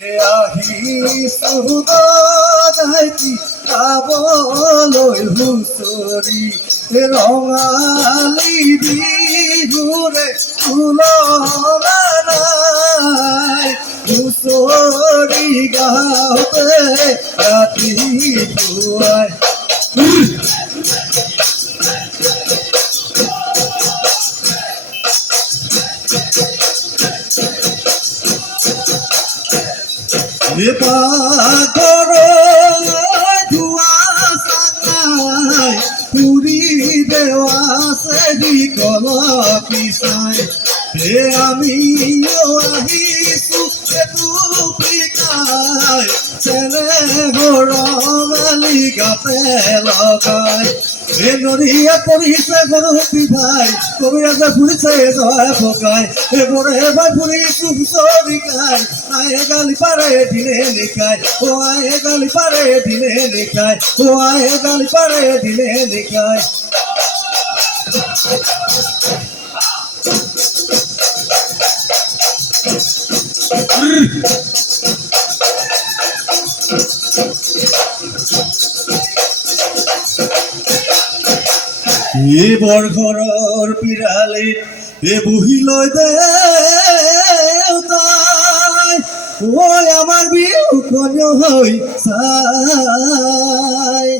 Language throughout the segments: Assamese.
আহিছোঁ গদাইতি পাবলৈ হুঁচৰি ৰঙালী বিহুৰে তুলনা নাই হুঁচৰি গাওঁতে ৰাতিপুৱাই পাগল ধোৱা চাঙাই পুৰি দেৱা চেদি কলপি চাই আমিও আহিছোঁ পিকাই চেনে ৰঙালী গাতে লগাই নদীয়ে পৰিছে গৰুপি ভাই কবিৰাজে ফুৰিছে জয় পকাই এইবোৰে ভাই ফুৰিছোঁ হুঁচৰি গাই আয়ে গালি পাৰে দিনে নিশাই ও আয়ে গালি পাৰে দিনে নিশাই ও আয়ে গালি পাৰে দিনে নিশাই বৰ ঘৰৰ পিৰালিত বহি লৈ দেউতাই ঐ আমাৰ বিহুখন হৈ চাই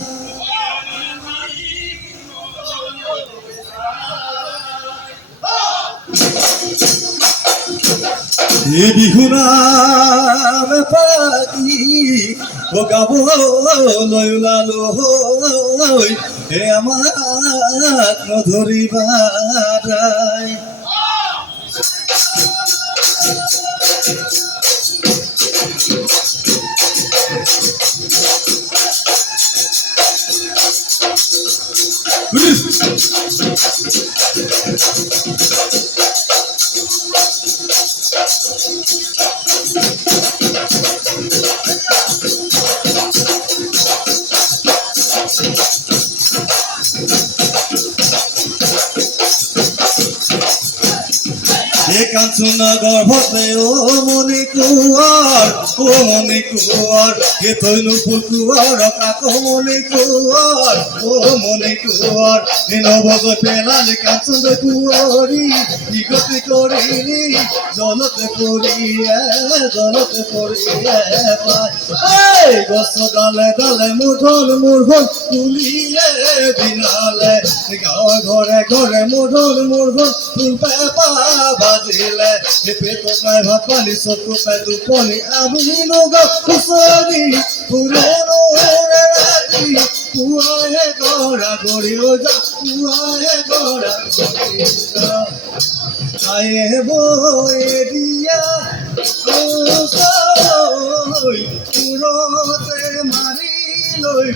বিহু নাম পাতি গাবলৈ ওলালো আমাক নধৰিবা দাই কাঞ্চন গর্ভতে ও মনি কুয়ার কে তৈনু ফুল কুয়ার কাক মনি কুয়ার ও মনি কুয়ার নবগত পেলালে কাঞ্চন কুয়ারি কি গতি করিনি জলতে পড়িয়ে পায় গছ ডালে ডালে মুঠন তুলিলে দিনালে গাঁৱৰ ঘৰে ঘৰে মুঠন ফুল পেপা বাজিলে পেট পাই ভাত পানী চকু পাই টোপনি আমি নগাঁও হুঁচৰি ফুৰে ৰাতি পুৱাহে গৰা গৰি পুৱাহে গৰা আয়ে বৈ দিয়া মূৰতে মাৰি লৈ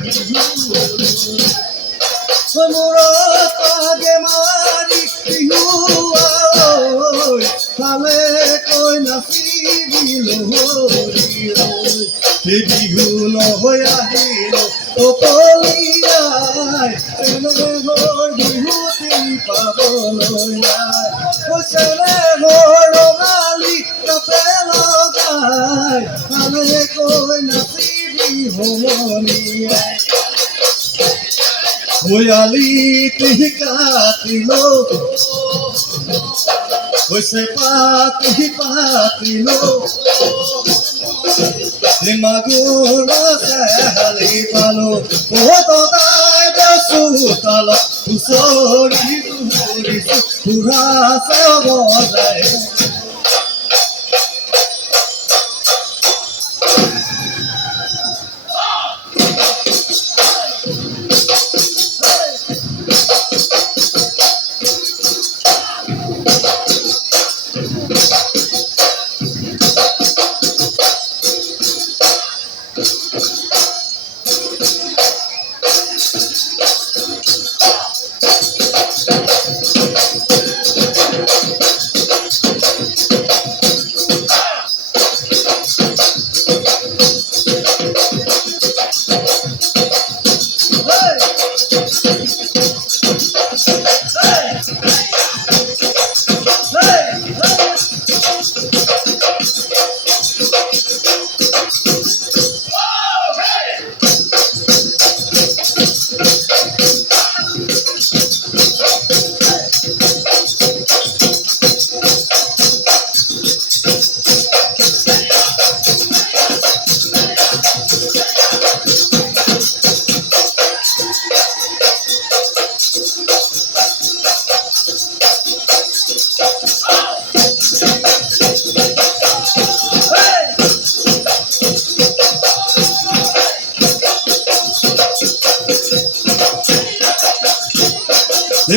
মূৰত আগে মাৰি বিহু ফালে কৈ নাচিবিলো বিহু নহৈ আহিল কলিয়াই চেনেহৰ বিহুতি পাবলৈ নাই চেনেহৰ ৰঙালী কাপে লগাই ফালে কৈ নাচিবি সমনীয়াই ভয়ালিটি কাটিলো হৈছে পাতিলো মাগুৰ চেহালি পালো তাই বেচো তালত হুঁচৰি পুৰা বজাই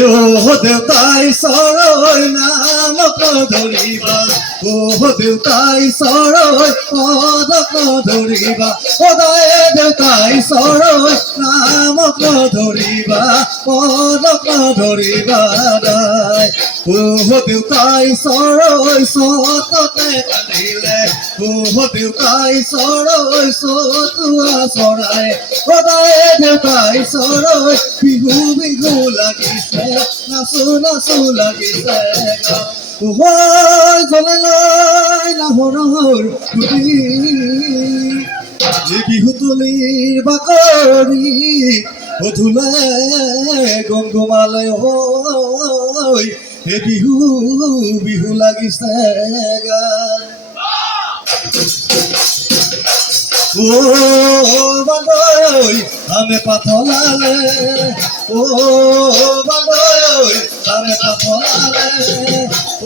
ও দেউতাই চৰৈ নামক ধৰিবা ও দেউতাই চৰৈ পদক ধৰিবা সদায় দেউতাই চৰৈ নামক ধৰিবা পদক ধৰিবা দাই ও দেউতাই চৰৈ চততে কান্দিলে ও দেউতাই চৰৈ চতুৱা চৰাই সদায় দেউতাই চৰৈ বিহু বিহু লাগিছে নাচো নাচো লাগিছে জ্বলে লৈ নাহৰৰ খুটি বিহুতলিৰ বাকৰি ধুলে গমগমালে হৈ হে বিহু বিহু লাগিছে গান ও বান্দৈ আমি পাথলালে ও বান্দৈ আমি পাথলালে ও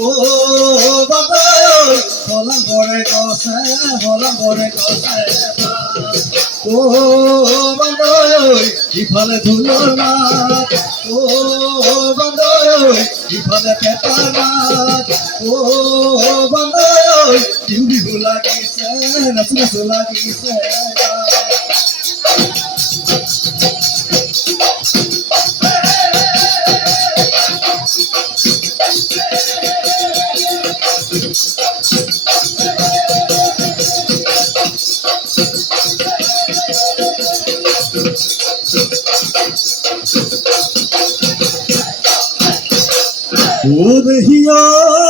বান্দৈ হলাম বৰে গছে ও বান্দৈ ইফালে ঢোলৰ মাত ও বান্দৈ ইফালে পেঁপাৰ মাত ও বান্দৈ বিহু বিহু লাগিছে নাচো নাচো লাগিছে ও দেহিয়া